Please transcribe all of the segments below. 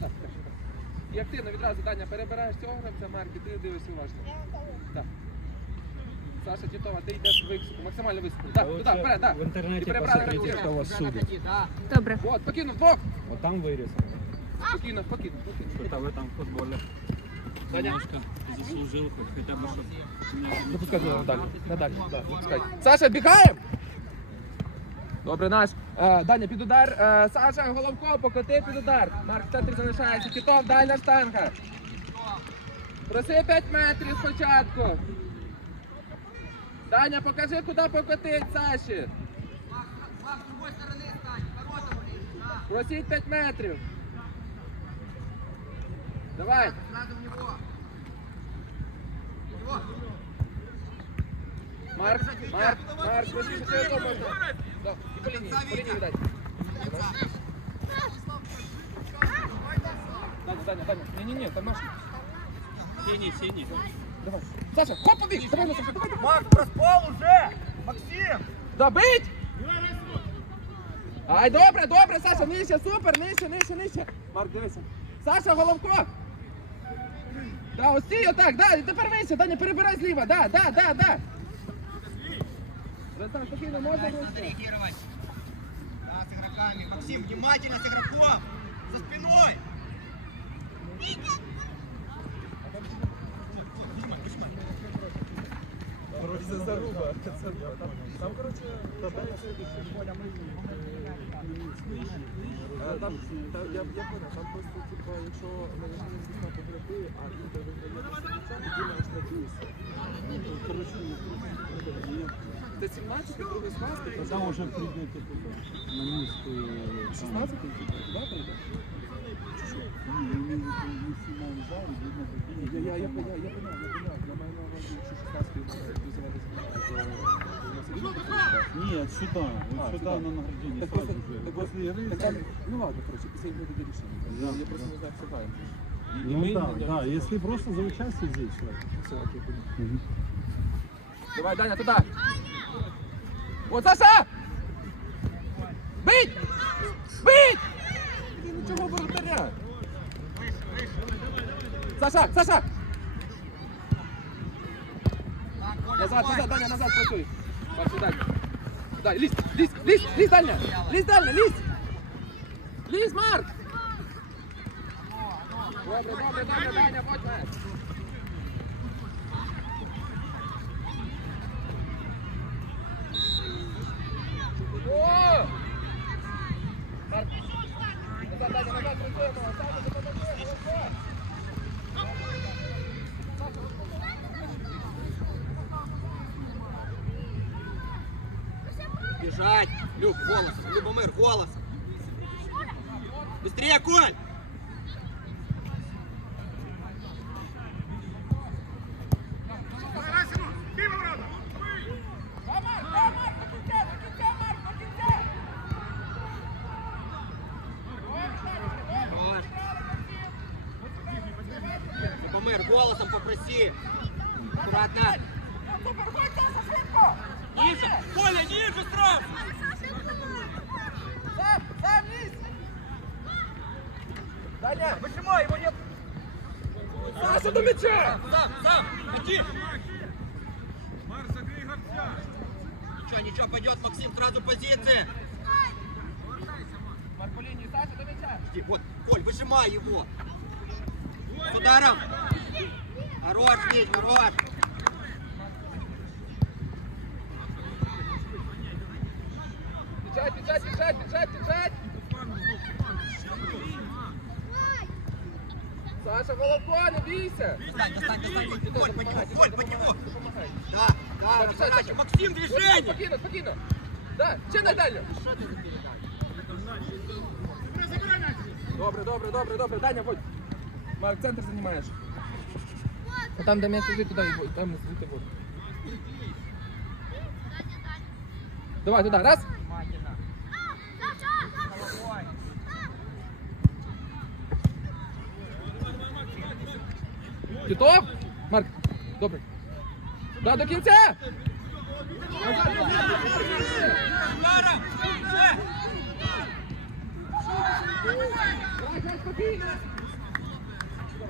туди. І активно відразу Даня перебираєш цього гравця, Марк, і ти дивишся уважно. Так. Саша Тітова, ти йдеш високо, максимально високо. Так, туди, Лучше вперед, так. в интернете І перебрали посмотрите, гравців. кто вас судит. Добре. От, спокійно, вдвох. Вот там вырезано. Спокійно, спокійно, спокійно. Что-то в этом футболе Даня. немножко заслужил хоть хотя бы, чтобы... Допускай туди, надалі. Надалі, да, допускай. Саша, бігаємо! Добре, наш. Е, Даня, під удар. Е, Саша, головко, покоти під удар. Марк в залишається. Тітов, дальня штанга. Проси 5 метрів спочатку. Даня, покажи, куди покотить Саші. Просіть 5 метрів. Давай. Марк, Марк, Марк, просіть, що ти думаєш? Да, І по лінії, по лінії дай. Даня, Даня, Даня. Ні-ні-ні, там наш. Синий, синий. Давай. Саша, хоп, побіг. Давай, ну, Саша, давай, давай. Марк, проспал уже! Максим! Добить! Ай, добре, добре, Саша, нижче, супер, нижче, нижче, нижче. Марк, дивися. Саша, головко. Да, ось стій отак, да, і тепер вище, Даня, перебирай зліва, да, да, да, да. реагировать. Да, с игроками. Максим, внимательно с игроком! За спиной! Короче, заруба. Там, короче, там, там, я, я понял, там просто, типа, якщо ми не здійсно пограби, а Інтер виграє тоді ми штрафуємося. Короче, це 17 другий склад, А Там уже придете туда, на низкую... 16 туди прийде? Не, я. Я, я, я, я понял, я понял. Я маю на увазі, якщо 16 визивати то у нас рівно буде? Нет, сюда, вот сюда на награждение сразу же. После игры ну ладно, короче, після ігри тоді рішення. Я просто не знаю, що граємо. Ну да, да, если просто за участие здесь. Все, окей, понял. Давай, Даня, туда. Вот, Саша! Бить! Бить! Ну воротаря? Саша, Саша! Назад, назад, Даня, назад працюй. Марк, сюди. Сюди, лізь, лізь, лізь, лізь, Даня! Лізь, Даня, лізь! Лізь, Марк! Добре, добре, Даня, возьме. О! Марк, назад, Даня, назад працюємо. Саша, допоможи, молодко. Бежать! Люк, голос! Любомир, голос! Быстрее, Коль! Саша до м'яча! Сам, сам! Один! Ничего, ничего, пойдет, Максим, сразу позиции! Марк по лінії, Саша до м'яча! Жди, Вот, Коль, выжимай его! С ударом! Хорош, Вить, хорош! Печать, печать, печать, печать, печать! Саша, Головко, не бійся! Достань, достань, достань! Коль, под него, Коль, под него! Допомагай. Да, да, Так, Саша, разворачивай. Максим, движение! Спокійно, спокійно! Да, ще на дальню! Добре, добре, добре, добре, Даня, будь! Марк, центр займаєш. А там, де м'яч лежить, туди і будь, там звідти будь. Давай, туди, раз! Титов? Марк, добре. Да, до кінця!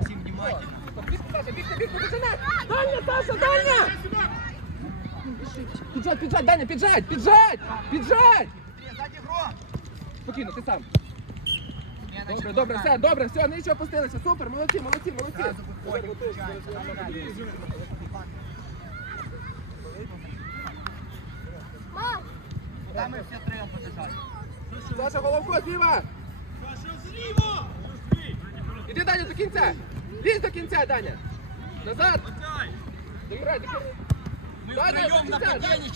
Всім внимательно. Дальня, Саша, дальня! Піджать, піджать, Даня, піджать, піджать! Піджать! Спокійно, ти сам. Не, Добре, значит, добре, вот все, так. добре, все, нічого опустилися. Супер, молодці, молодці, молодці. Сразу выходим, включаемся, набираем. Куда мы все троем побежали? Саша, головко, зліва! Іди, Даня, до кінця! Лізь до кінця, Даня! Назад! Добирай, до кінця! Мы Даня, втроем до на кінця, Даня! нападении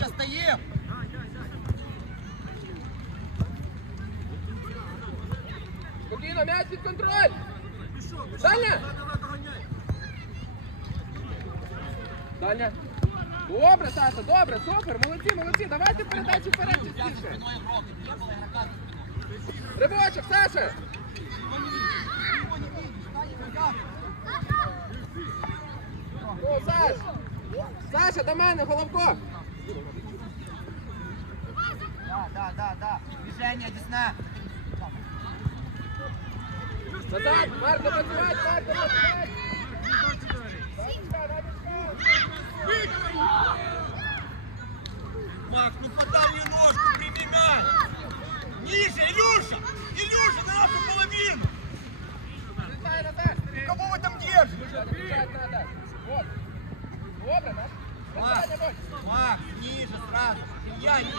Спокійно, м'яч під контроль! Даня! Даня! Добре, Саша, добре, супер, молодці, молодці, давайте передачу вперед частіше! Ривочок, Саша! О, Саш! Саша, до мене, головко! Да, да, да, да. Движение, Десна. Назад, Марк, працювати! Марк, працювати! Мак, ну подай мне ножку, прими мяч. Ниже, Илюша! Илюша, на нашу половину! Злітай назад! Кого вы там держите? Відключати надо! Вот! Добре, наш! Макс, Питання, Бодь! Макс, ниже сразу. Илья, ниже!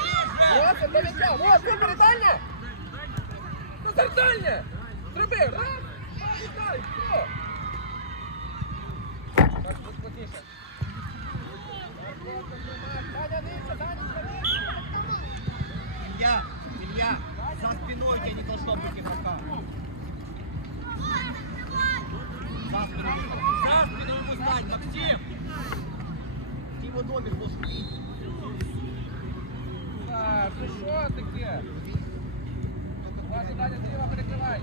Вот, це до м'яча! Вот, супер, дальня! Назар, дальня! Зроби! Раз! Дай, все! Так, тут плотніше. Даня, нижче, Данечка, нижче! Илья, Илья, за спиной у тебя не должно быть игрока. За спиной. За спиной ему стать, Максим! Ты его номер должен видеть. Так, ну що таке? Ваша Даня зліва перекривай.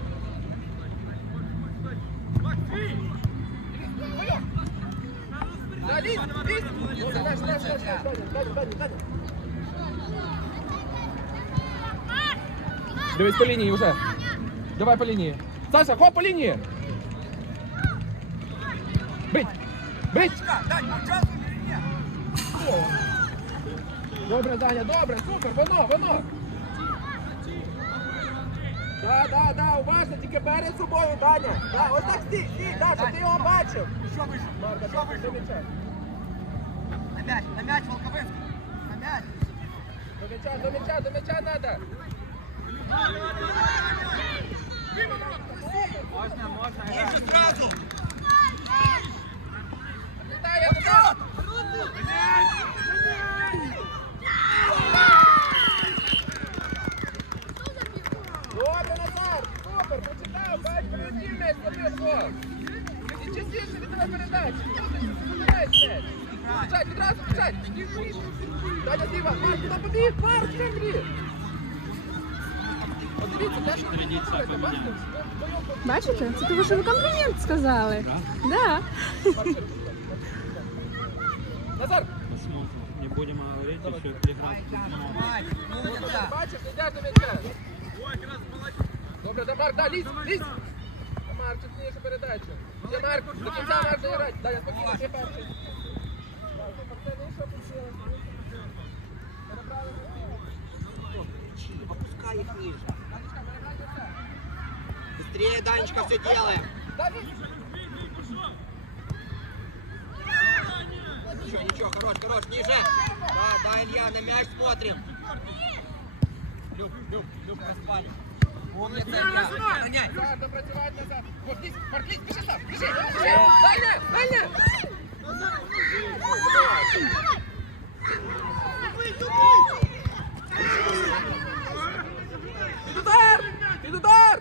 Да, лізь, лізь! Ну, Даня, Даня, Даня, Даня, Даня, Даня. Дивись по лінії вже. Давай по лінії. Саша, хоп по лінії. Бить! Бить! Дань, участвуй в игре! Добре, Даня, добре, супер, воно, воно. Да, да, да, уважно, тільки перед собою, Даня. Да, ось так стій, стій, да, щоб ти його бачив. Еще выше, Марка, еще до выше. м'яча. На мяч, на мяч, Волковынский. На мяч. До м'яча, до м'яча, до м'яча надо. Можна, можна, Ниже сразу. Літай, бачите? Це тому, що ви комплімент сказали. Да. Назар, Не будем говорить еще прекрасно. Давай, умница. Бачиш, йдеш до м'яча. Добре, да, Марк, да, лізь, лізь. Да, Марк, чесніше передачу. Де Марк, до кінця Марк заіграть. Даня, спокійно, ти перший. Да, супер, це нижче опустилось. Переправили. Опускай их ниже. Быстрее, Данечка, все делаем. Да, лізь. Ничего, ничего, хорош, хорош, ниже. Да, да, Илья, на мяч смотрим. Люб, Люб, Люб, распали. Умница, Илья. Охранять. Назад, допрацювати назад. Вот, лізь, Марк, лізь, біжи сам, біжи, біжи. Даня, Даня. Під удар! Під удар!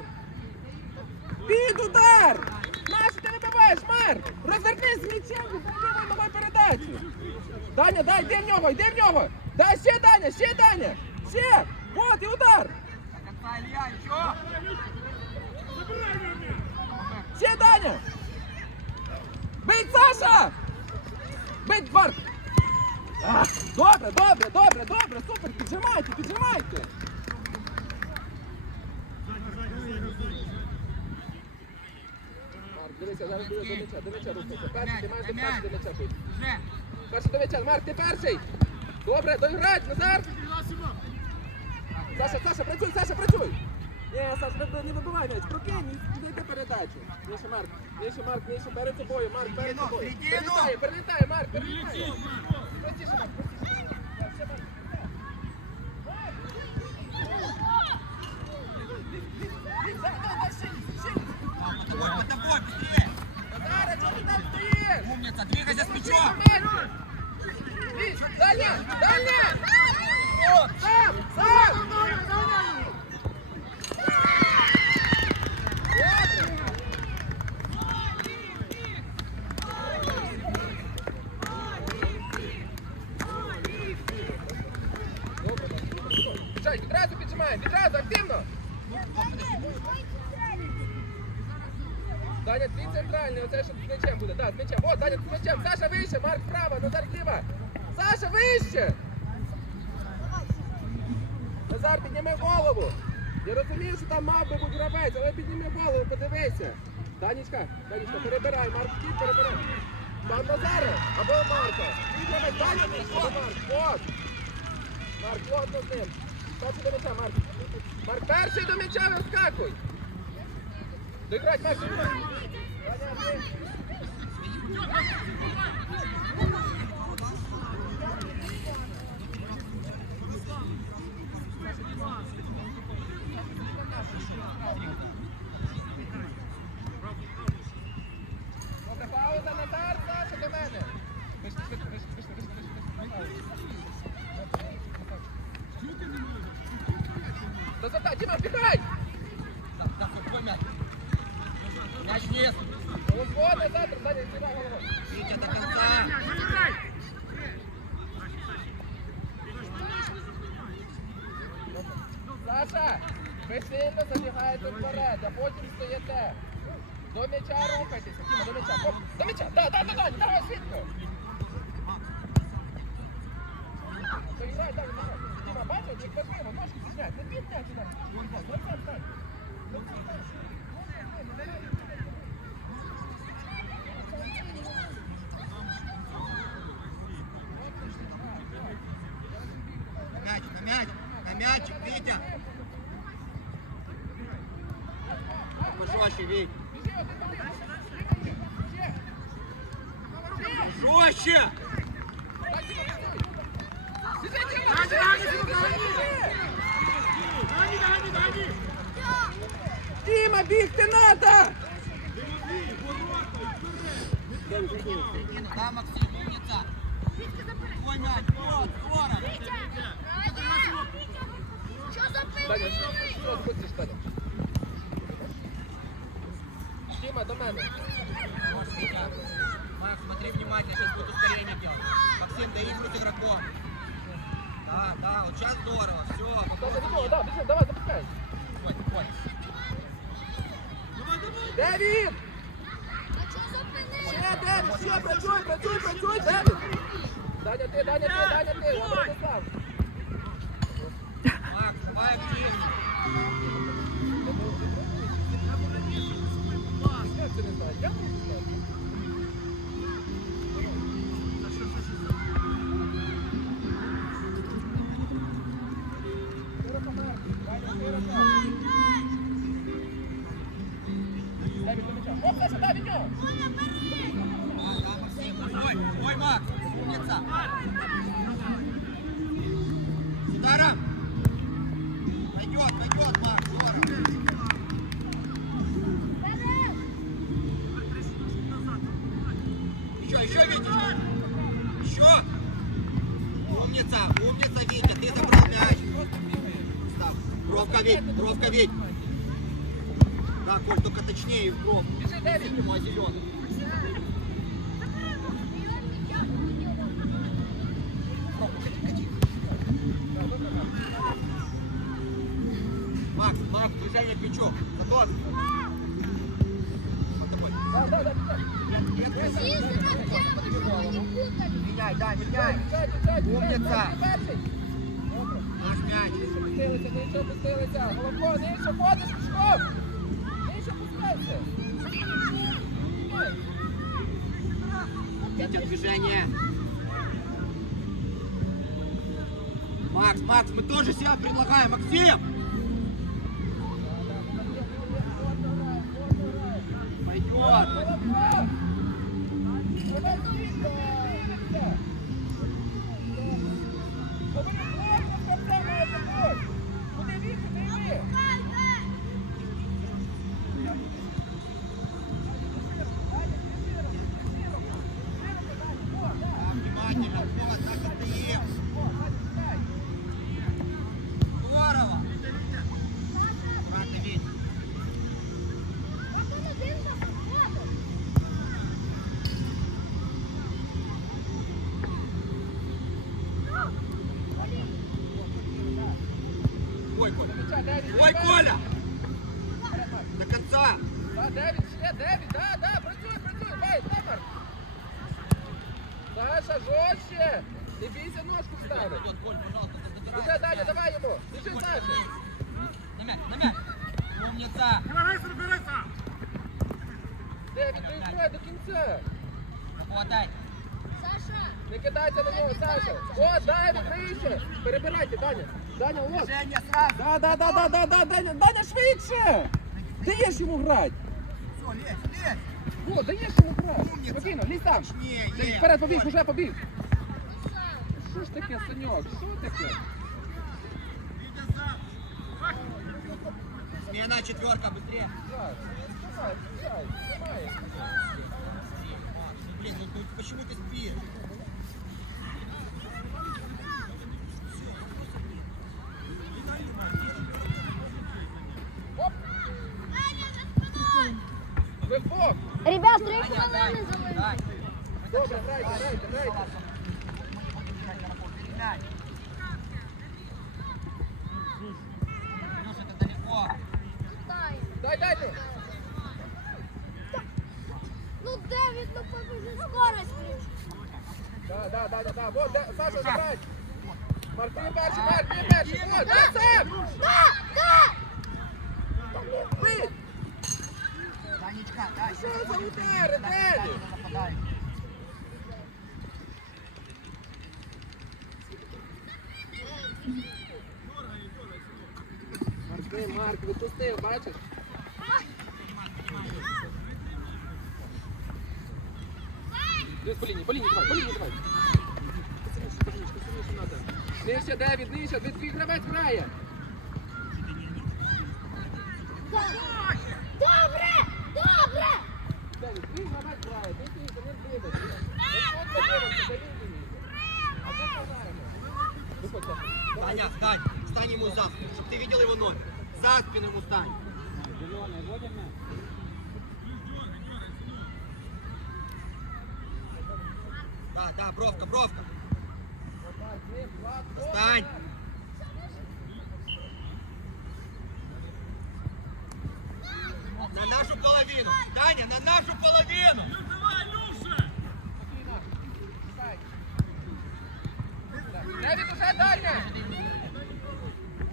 Під удар! Нащо ти вибиваєш, Марк? Розвернись з м'ячем, зробив нової передачі. Даня, дай, йди в нього, йди в нього. Дай, ще Даня, ще Даня. Ще. Вот, і удар. Ще Даня. Бить, Саша. Бить. А, добре, добре, добре, добре, супер, піджимайте, піджимайте. Дивися, зараз до до м'яча, до м'яча рухайся. Перший, ти маєш до перший до м'яча бути. Перший до м'яча, Марк, ти перший! Добре, доіграть, Назар! Саша, Саша, працюй, Саша, працюй! Ні, Саша, не, вибивай м'яч, прокинь, дайте передачу. Міша, Марк, Міша, Марк, Міша, перед тобою, Марк, перед середину! Перелітає, перелітає, Марк, перелітає. Простіше, Марк, простіше. Умница, двигайся с мячом. Дальня! Дальня! Сам! Сам! Відразу піджимаємо, відразу! Даня, м'ячем буде. Да, з м'ячем. О, Даня, з м'ячем. Саша вище, Марк справа, Назар зліва. Саша вище! Назар, підніми голову. Я розумію, що там мав би бути гравець, але підніми голову, подивися. Данічка, Данічка, перебирай, Марк, ти перебирай. Там Назаре, або Марка. Даня, або Марк. От. Марк, плотно з ним. Перший до м'яча, Марк. Марк, перший до м'яча, вискакуй. Доіграть, Марк. Даня, ти. Добре, пауза, Назар, Саша, до мене. Вийшли, швидко, вийшли, вийшли, вийшли, вийшли. До завда, Діма, вбігай! Да, да, сухой мяч. Мяч вниз. Голово назад, Даня, знімай голову. Витя до конца. Саша, ви сильно забігаєте вперед, а потім стоїте. До м'яча рухайтеся. Тіма, до м'яча. Оп, До м'яча. Да, да, да, да, давай швидко. Поіграй, так, давай. Діма, бачиш, як важливо, ножки зіжняють. Не підняй сюди. Ну, так, так. Мяч, на мяч. На мячик, Витя. Пожестче, Вить. Жестче! Діма, бігти надо! Да, Максим, умница. Твой мяч, вот, скоро. Даня, що що хочеш, Даня? Діма, до мене. Макс, смотри внимательно, сейчас будет ускорение делать. Максим, доигрывай с игроком. Да, да, вот сейчас здорово, все. Від нього, да, біжи, давай, запускай. Ой, ой. Девід! Ще, Девід, ще, працюй, працюй, працюй, Девід! Даня, ти, Даня, ти, Даня, ти, Владислав. Макс, давай активнее. Як це не знаю? Я не знаю. Ой, ой, Макс, умница. Макс, Макс, движение да, біжи. Меняй, да, меняй. Перший. Наш мяч. Пустилися, нижче пустилися. Головко, нижче ходиш, пішком. Движение. Макс, Макс, мы тоже себя предлагаем, Максим! Внимательно, Да, ще, Девід, да, да, працюй, працюй, бай, Тамар. Саша, жорстче. Не бійся ножку вставити. Уже, Даня, давай йому. Біжи, Саша. На мяч, на мяч! Умница! Девід, доіграй до кінця. Хватай! Не кидайся на нього, Саша. О, Даня, вище. Перебирайте, Даня. Даня, от. Движение сразу! Да, да, да, да, да, да, Даня, Даня, швидше. Даєш йому грати. Все, лезь, лезь! О, даєш йому грати. Умніця. Спокійно, лізь там. Не, Ти не! Вперед, побіг, уже побіг. Що ж таке, Саньок? Що таке? Смена четверка, быстрее! Так, давай, давай, давай. Блин, ну ты почему ты спишь? Да, да, да, да, да. Вот, да, Саша, давай. Марк, ти перший? Нападай! Марк, ти, бачиш? Дивись, по лінії, по лінії, давай, по лінії, давай. Сильніше, сильніше, сильніше надо. Нижче, Девід, нижче, від твій гравець грає. Добре! Добре! Девід, твій гравець грає, ти не подивимося, за. А тут пограємо. Виходь, встань! Встань ему за спину, чтобы ты видел его ноги! За спину ему стань! Да, да, бровка, бровка! Встань! На нашу половину! Даня, на нашу половину! Девід, уже дальня.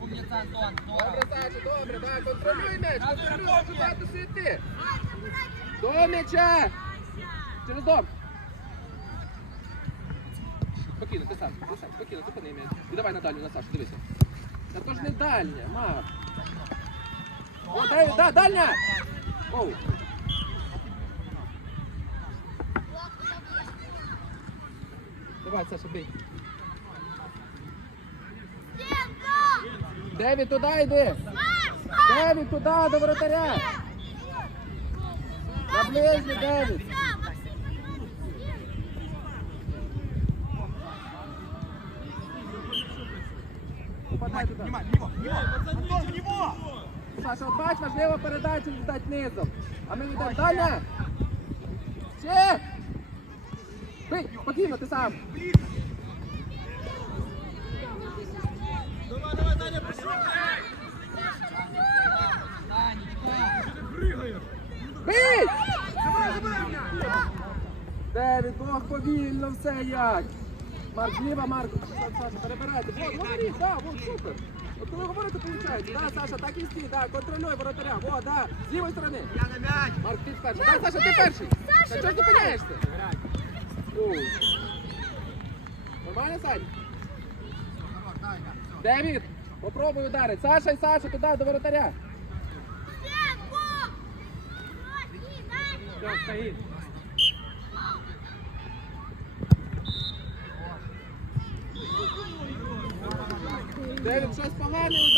Умница, Антон! Добре, Саша, добре, давай, контролюй м'яч, контролюй, куди ти світи. До м'яча. Через дом. Ти сам, ти спокійно, зупини. І давай на дальню, на Сашу, дивися. Та то ж не дальня, Марк. О, дай, да, дальня! Оу. Давай, Саша, бий. Девід, туди йди! Девід, туди, до воротаря! На ближній, Туди. Внимание, в него, в него! Антон, в него! Саша, от бач, важливо передачу віддати низом. А ми йдемо далі. Ще! Бий, спокійно, ти сам. Бий! Девід, Бог повільно все як. Марк, зліва, Марк, Саша, перебирайте. Вот, говоріть, да, вот, супер. От коли говорите, виходить. Да, Саша, так і стій, да, контролюй воротаря. Во, да, з лівої сторони. Я на мяч! Марк, ти перший. Да, Саша, ти перший. Та чого ж зупиняєшся? Оу. Нормально, Сань? Девід, попробуй ударити. Саша і Саша туди, до воротаря. Все, стоит. Девід, щось поганий удар.